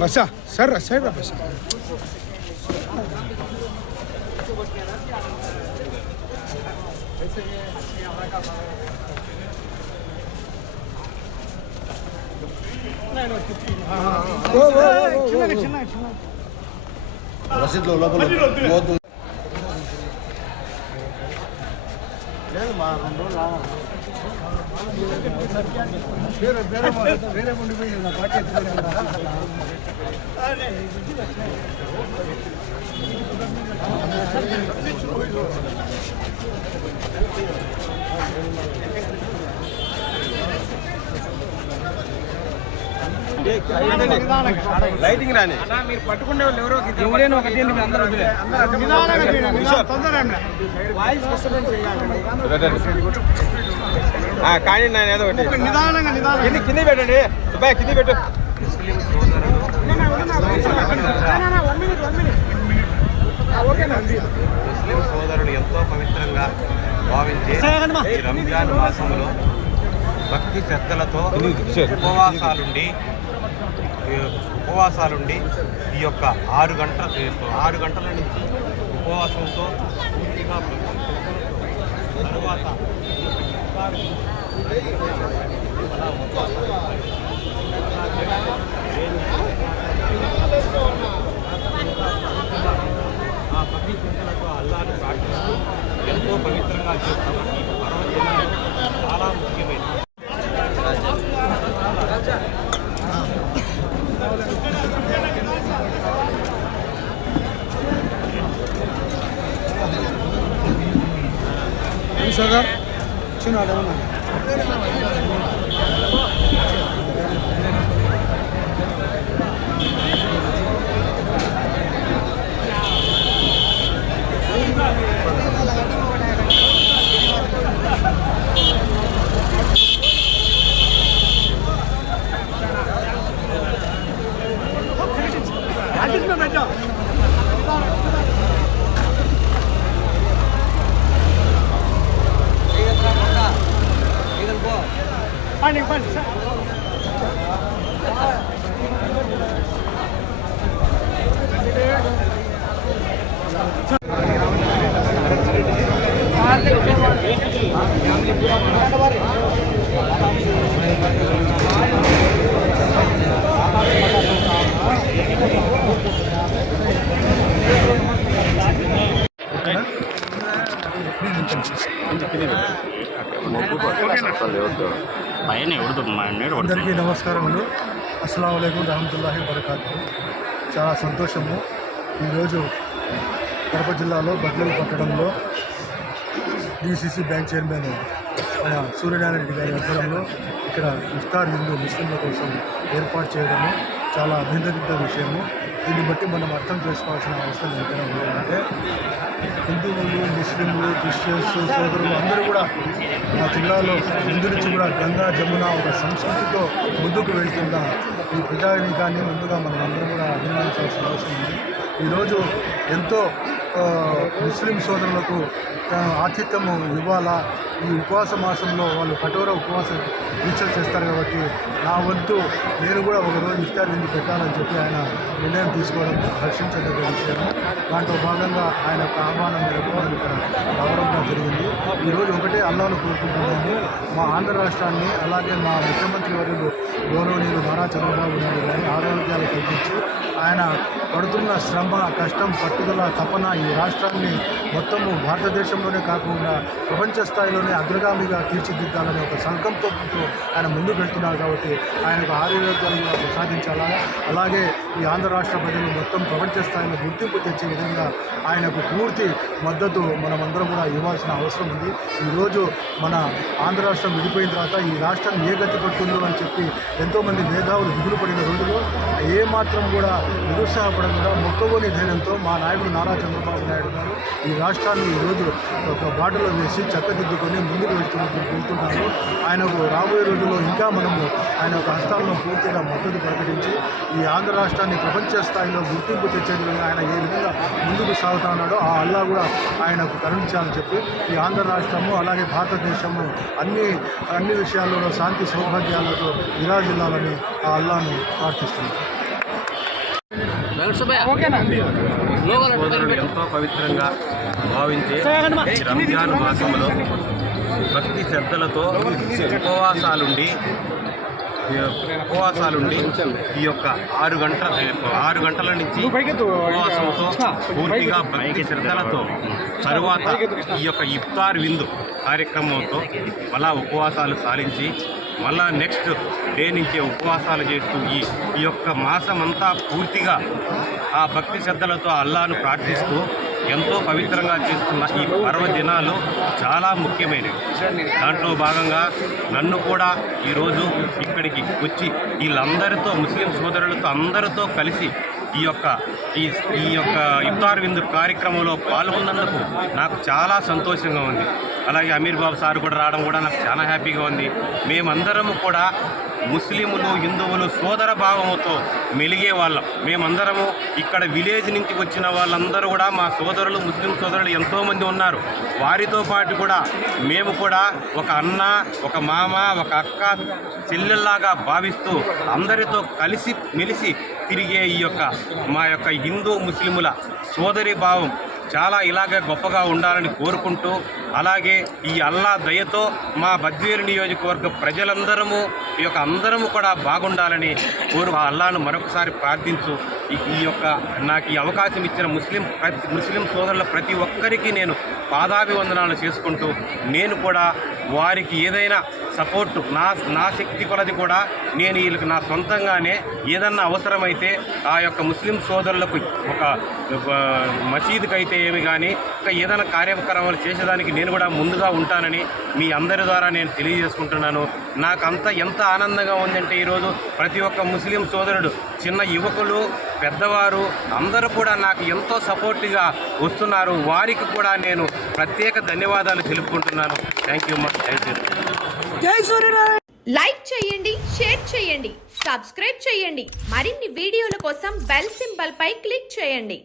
बसा sir sir बसा రసీదులో లోపల పోదు లేదు మా 2 రోజులు వేరే ఉండిపోయింది నా పార్టీ లైటింగ్ రాని మీరు పట్టుకునే వాళ్ళు ఎవరో ఎవరైనా ఒకటి అందరూ కానీ నేను ఏదో ఒకటి కింద పెట్టండి సుబ్బాయి కింద పెట్టు. ముస్లిం సోదరులు ఎంతో పవిత్రంగా భావించే ఈ రంజాన్ మాసంలో భక్తి శ్రద్ధలతో ఉపవాసాలుండి ఈ యొక్క 6 గంటల నుంచి ఉపవాసంతో పూర్తిగా తరువాత ఆ భక్తి శ్రద్ధలతో అల్లాహ్ను ప్రార్థిస్తూ ఎంతో పవిత్రంగా చేస్తాం. ఈ పర్వదినం చాలా ముఖ్యమైనది. సాగర్ చిన్న అందరికీ నమస్కారములు. అస్సలాము అలైకుం రహమతుల్లాహి వబరకాతుహు. చాలా సంతోషము. ఈరోజు కడప జిల్లాలో బద్వేలు పట్టణంలో డిసిసి బ్యాంక్ చైర్మన్ మన సూర్యనారాయణ రెడ్డి గారి ఆధ్వర్యంలో ఇక్కడ ఇఫ్తార్ విందు ముస్లింల కోసం ఏర్పాటు చేయడము చాలా అభినందన విషయము. దీన్ని బట్టి మనం అర్థం చేసుకోవాల్సిన అవసరం ఎంతైనా ఉందంటే హిందువులు, ముస్లింలు, క్రిస్టియన్స్ సోదరులు అందరూ కూడా మా జిల్లాలో ముందు నుంచి కూడా గంగా జమున ఒక సంస్కృతితో ముందుకు వెళ్తున్న ఈ ప్రజానీకాన్ని ముందుగా మనం అందరూ కూడా అభినందించాల్సిన అవసరం ఉంది. ఈరోజు ఎంతో ముస్లిం సోదరులకు ఆతిథ్యము ఇవ్వాలా. ఈ ఉపవాస మాసంలో వాళ్ళు కఠోర ఉపవాస దీక్షలు చేస్తారు కాబట్టి నా వంతు నేను కూడా ఒకరోజు ఇఫ్తార్ విందు పెట్టాలని చెప్పి ఆయన నిర్ణయం తీసుకోవడం హర్షించదగ్గ విషయము. దాంట్లో భాగంగా ఆయన యొక్క ఆహ్వానం మేరకు మనం ఇక్కడ రావడం జరిగింది. ఈరోజు ఒకటే అల్లాహ్ను కోరుకుంటున్నాము, మా ఆంధ్ర రాష్ట్రాన్ని అలాగే మా ముఖ్యమంత్రి వర్యులు గౌరవనీయులు నారా చంద్రబాబు నాయుడు గారి ఆరోగ్యాలు కల్పించి ఆయన పడుతున్న శ్రమ, కష్టం, పట్టుదల, తపన ఈ రాష్ట్రాన్ని మొత్తము భారతదేశంలోనే కాకుండా ప్రపంచ స్థాయిలోనే అగ్రగామిగా తీర్చిదిద్దాలనే ఒక సంకల్పంతో ఆయన ముందుకు వెళ్తున్నారు. కాబట్టి ఆయనకు ఆరోగ్యాలు కూడా ప్రసాదించాలా. అలాగే ఈ ఆంధ్ర రాష్ట్ర ప్రజలు మొత్తం ప్రపంచ స్థాయిలో గుర్తింపు తెచ్చే విధంగా ఆయనకు పూర్తి మద్దతు మనమందరం కూడా ఇవ్వాల్సిన అవసరం ఉంది. ఈరోజు మన ఆంధ్ర రాష్ట్రం విడిపోయిన తర్వాత ఈ రాష్ట్రం ఏ గతి పడుతుందో అని చెప్పి ఎంతోమంది మేధావులు దిగులు పడిన రోజులు ఏమాత్రం కూడా నిరుత్సాహపడకుండా మొక్కబోని ధైర్యంతో మా నాయకుడు నారా చంద్రబాబు నాయుడు గారు ఈ రాష్ట్రాన్ని ఈరోజు ఒక బాటలో వేసి చక్కదిద్దుకొని ముందుకు వెళ్తున్నారు. ఆయనకు రాబోయే రోజుల్లో ఇంకా మనము ఆయన యొక్క హస్తాలను పూర్తిగా మద్దతు ప్రకటించి ఈ ఆంధ్ర రాష్ట్రాన్ని ప్రపంచ స్థాయిలో గుర్తింపు తెచ్చే విధంగా ఆయన ఏ విధంగా ముందుకు సాగుతున్నాడో ఆ అల్లా కూడా ఆయనకు కరుణించాలని చెప్పి ఈ ఆంధ్ర రాష్ట్రము అలాగే భారతదేశము అన్ని విషయాల్లో శాంతి సౌభాగ్యాలతో విరాజిల్లాలని ఆ అల్లాను ప్రార్థిస్తున్నాను. సోదరుడు ఎంతో పవిత్రంగా భావించే ఈ రంజాన్ మాసంలో భక్తి శ్రద్ధలతో ఉపవాసాలుండి ఈ యొక్క 6 గంటల నుంచి ఉపవాసంతో పూర్తిగా భక్తి శ్రద్ధలతో తరువాత ఈ యొక్క ఇఫ్తార్ విందు కార్యక్రమంతో మళ్ళా ఉపవాసాలు సాధించి మళ్ళా నెక్స్ట్ డే నుంచే ఉపవాసాలు చేస్తూ ఈ యొక్క మాసమంతా పూర్తిగా ఆ భక్తి శ్రద్ధలతో అల్లాను ప్రార్థిస్తూ ఎంతో పవిత్రంగా చేస్తున్న ఈ పర్వదినాలు చాలా ముఖ్యమైనవి. దాంట్లో భాగంగా నన్ను కూడా ఈరోజు ఇక్కడికి వచ్చి వీళ్ళందరితో ముస్లిం సోదరులతో అందరితో కలిసి ఈ యొక్క ఇఫ్తార్ విందు కార్యక్రమంలో పాల్గొన్నందుకు నాకు చాలా సంతోషంగా ఉంది. అలాగే అమీర్ బాబు సార్ కూడా రావడం కూడా నాకు చాలా హ్యాపీగా ఉంది. మేమందరము కూడా ముస్లిములు హిందువులు సోదర భావముతో మెలిగే వాళ్ళం. మేమందరము ఇక్కడ విలేజ్ నుంచి వచ్చిన వాళ్ళందరూ కూడా మా సోదరులు ముస్లిం సోదరులు ఎంతోమంది ఉన్నారు. వారితో పాటు కూడా మేము కూడా ఒక అన్న, ఒక మామ, ఒక అక్క, చెల్లెల్లాగా భావిస్తూ అందరితో కలిసి మెలిసి తిరిగే మా యొక్క హిందూ ముస్లిముల సోదరి భావం చాలా ఇలాగే గొప్పగా ఉండాలని కోరుకుంటూ, అలాగే ఈ అల్లా దయతో మా బద్వేలు నియోజకవర్గ ప్రజలందరము అందరము కూడా బాగుండాలని ఆ అల్లాను మరొకసారి ప్రార్థించు. నాకు ఈ అవకాశం ఇచ్చిన ముస్లిం సోదరుల ప్రతి ఒక్కరికి నేను పాదాభివందనాలు చేసుకుంటూ, నేను కూడా వారికి ఏదైనా సపోర్టు నా శక్తి కొలది కూడా నేను వీళ్ళకి నా సొంతంగానే ఏదన్నా అవసరమైతే ఆ యొక్క ముస్లిం సోదరులకు ఒక మసీదుకి అయితే ఏమి కానీ ఏదైనా కార్యక్రమాలు చేసేదానికి నేను కూడా ముందుగా ఉంటానని మీ అందరి ద్వారా నేను తెలియజేసుకుంటున్నాను. నాకంతా ఎంత ఆనందంగా ఉందంటే ఈరోజు ప్రతి ఒక్క ముస్లిం సోదరుడు, చిన్న యువకులు, పెద్దవారు అందరూ కూడా నాకు ఎంతో సపోర్ట్గా వస్తున్నారు. వారికి కూడా నేను ప్రత్యేక ధన్యవాదాలు తెలుపుకుంటున్నాను. Thank you. లైక్ చేయండి, షేర్ చేయండి, సబ్స్క్రైబ్ చేయండి. మరిన్ని వీడియోల కోసం బెల్ సింబల్ పై క్లిక్ చేయండి.